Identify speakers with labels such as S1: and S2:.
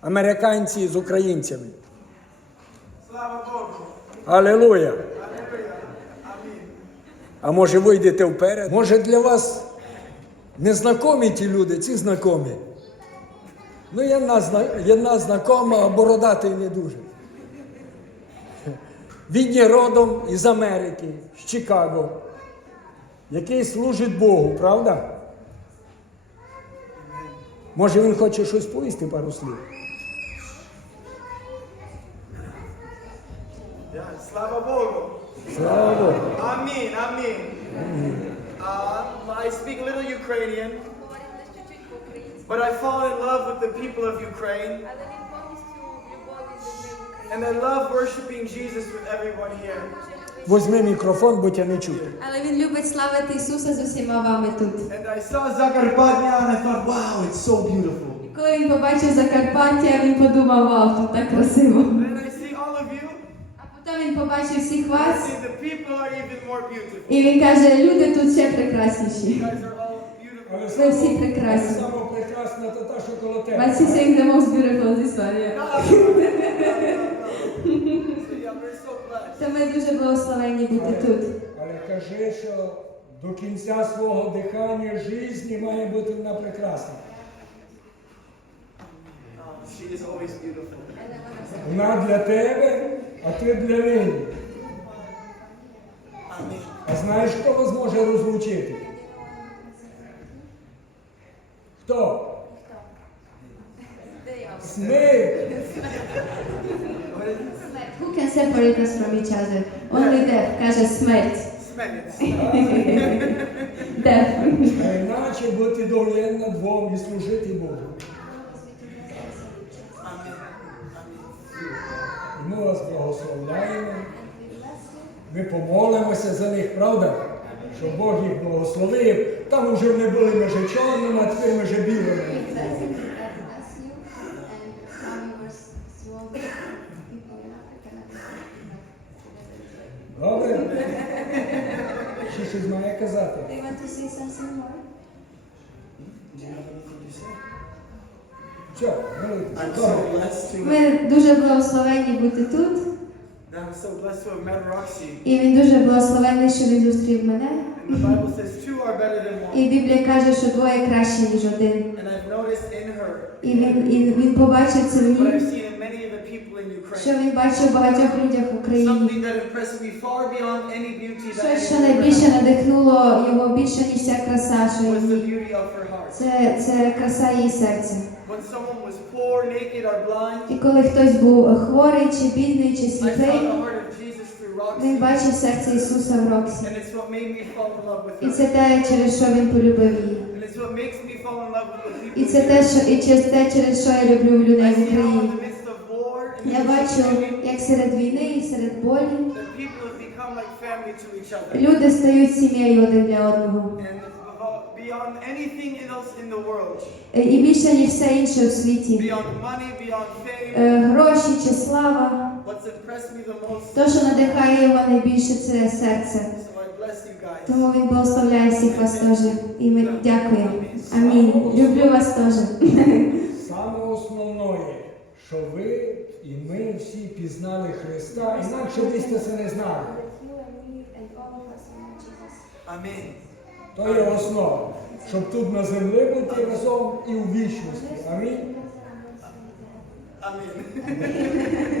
S1: американці з українцями.
S2: Слава Богу.
S1: Алілуя! А може ви йдете вперед? Може для вас незнакомі ті люди, ці знакомі? Ну, є одна, зна- є одна знакома, а бородатий не дуже. Він є родом із Америки, з Чикаго, який служить Богу, правда? Може він хоче щось повісти пару слів?
S2: Ja, Слава Богу.
S1: Слава Богу.
S2: Амінь. Амінь. Um, I speak a little Ukrainian,
S3: Говоримо чуть-чуть по-українськи,
S2: but I fall in love with the people of Ukraine,
S3: але він повністю в любові з людьми
S2: and
S3: України.
S2: I love worshiping Jesus with everyone here.
S1: Возьми мікрофон, бо тебе не чути.
S4: Але він любить славити Ісуса з усіма вами тут.
S2: And I saw Zakarpatnya, and I thought, wow, it's so beautiful.
S4: І коли він побачив Закарпаття, він подумав, вау, тут так красиво.
S2: Then I see all of you.
S4: А потім він побачив всіх
S2: I
S4: вас,
S2: see the people are even more beautiful.
S4: і він каже, люди тут ще
S2: You
S4: прекрасніші.
S2: guys are all beautiful.
S4: Ви всі прекрасні.
S1: Саме прекрасна та та, що коло
S4: But
S1: тебе.
S4: she saying the most beautiful this one, yeah.
S2: Yeah, we're so blessed.
S4: То ми дуже благословенні бути тут.
S1: Але кажи, що до кінця свого дихання житті має бути вона прекрасна. Вона для тебе, а ти для неї. А знаєш, хто вас може розлучити? Хто? Смерть.
S4: Who can separate us from each other? Only death, каже смерть.
S2: Смерть.
S4: Death.
S1: А іначе бути довольна двом і служити Богу. І ми вас благословляємо. Ми помолимося за них, правда? Щоб Бог їх благословив. Там вже вони були меже чорними, а тепер меже білими. Добре? Ще щось має казати. Що, Добре.
S2: blessed to
S4: Ми дуже благословенні бути тут.
S2: I'm so blessed to have met Roxy.
S4: І він дуже благословений, що він зустрів мене.
S2: And the Bible says two are better than
S4: І
S2: one.
S4: Біблія каже, що двоє краще, ніж один.
S2: And I've noticed in her
S4: І він, і він побачив це в
S2: what I've
S4: ній,
S2: seen
S4: що він бачив в багатьох людях в Україні. Щось, що найбільше надихнуло його більше, ніж ця краса, що. Це, це краса її серця. І коли хтось був хворий, чи бідний, чи сліпий, він бачив серце Ісуса в Роксі. І це те, через що він полюбив її. І це те, що і через те, через що я люблю людей в Україні.
S2: the midst of war and
S4: Я бачу, як серед війни і серед болі люди стають сім'єю один для одного. І більше, ніж все інше в світі. Е, Гроші чи слава, то, що надихає його найбільше, це серце. Тому він благословляє всіх вас теж. І ми дякуємо. Амінь. Люблю вас теж.
S1: Саме основне, що ви і ми всі пізнали Христа, інакше ви сте це не знали.
S2: Амінь.
S1: То є основа, щоб тут на землі бути разом і у вічності. Амінь.
S2: Amen.